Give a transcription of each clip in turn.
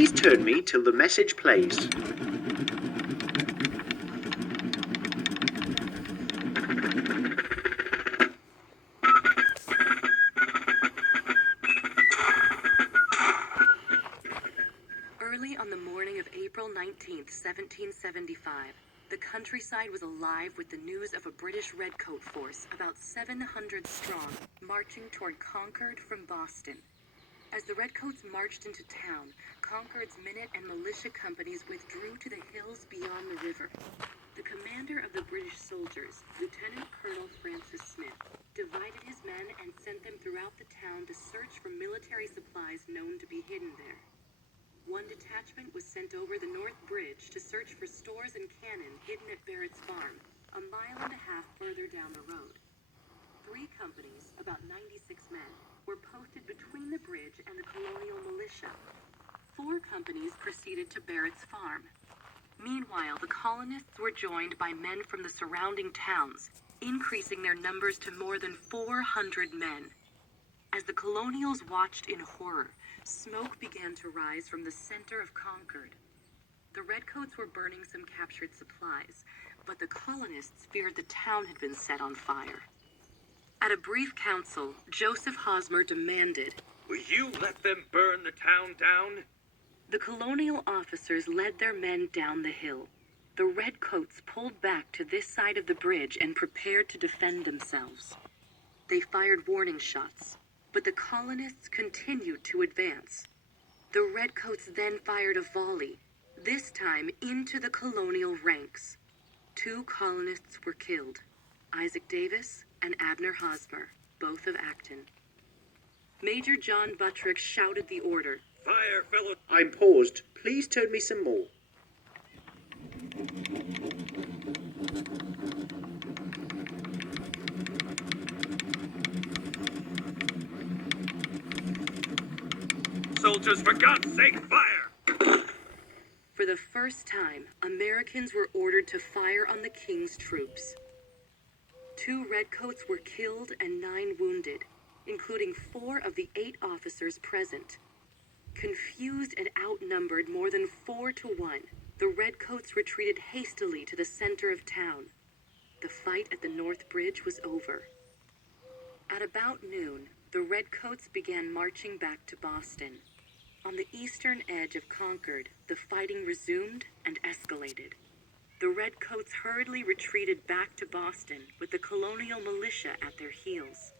Please turn me till the message plays. Early on the morning of April 19th, 1775, the countryside was alive with the news of a British redcoat force, about 700 strong, marching toward Concord from Boston. As the redcoats marched into town, Concord's minute and militia companies withdrew to the hills beyond the river. The commander of the British soldiers, Lieutenant Colonel Francis Smith, divided his men and sent them throughout the town to search for military supplies known to be hidden there. One detachment was sent over the North Bridge to search for stores and cannon hidden at Barrett's farm, a mile and a half further down the road. 3 companies, about 96 men, were posted between the bridge and the colonial militia. 4 companies proceeded to Barrett's farm. Meanwhile, the colonists were joined by men from the surrounding towns, increasing their numbers to more than 400 men. As the colonials watched in horror, smoke began to rise from the center of Concord. The redcoats were burning some captured supplies, but the colonists feared the town had been set on fire. At a brief council, Joseph Hosmer demanded, "Will you let them burn the town down?" The colonial officers led their men down the hill. The redcoats pulled back to this side of the bridge and prepared to defend themselves. They fired warning shots, but the colonists continued to advance. The redcoats then fired a volley, this time into the colonial ranks. 2 colonists were killed, Isaac Davis and Abner Hosmer, both of Acton. Major John Buttrick shouted the order. "Fire, fellow!" I'm paused. Please turn me some more. Soldiers, for God's sake, fire! For the first time, Americans were ordered to fire on the King's troops. 2 redcoats were killed and 9 wounded, including 4 of the 8 officers present. Confused and outnumbered more than 4 to 1, the redcoats retreated hastily to the center of town. The fight at the North Bridge was over. At about noon, the redcoats began marching back to Boston. On the eastern edge of Concord, the fighting resumed and escalated. The redcoats hurriedly retreated back to Boston with the colonial militia at their heels.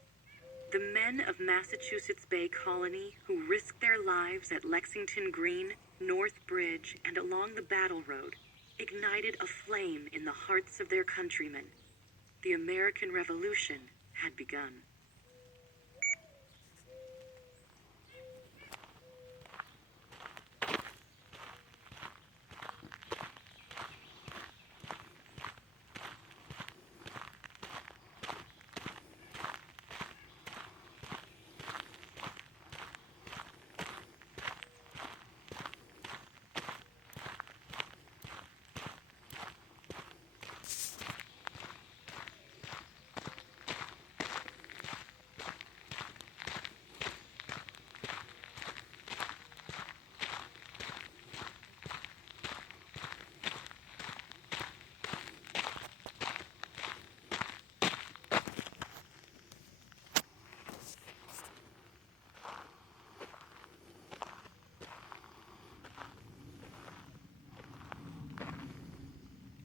The men of Massachusetts Bay Colony, who risked their lives at Lexington Green, North Bridge, and along the Battle Road, ignited a flame in the hearts of their countrymen. The American Revolution had begun.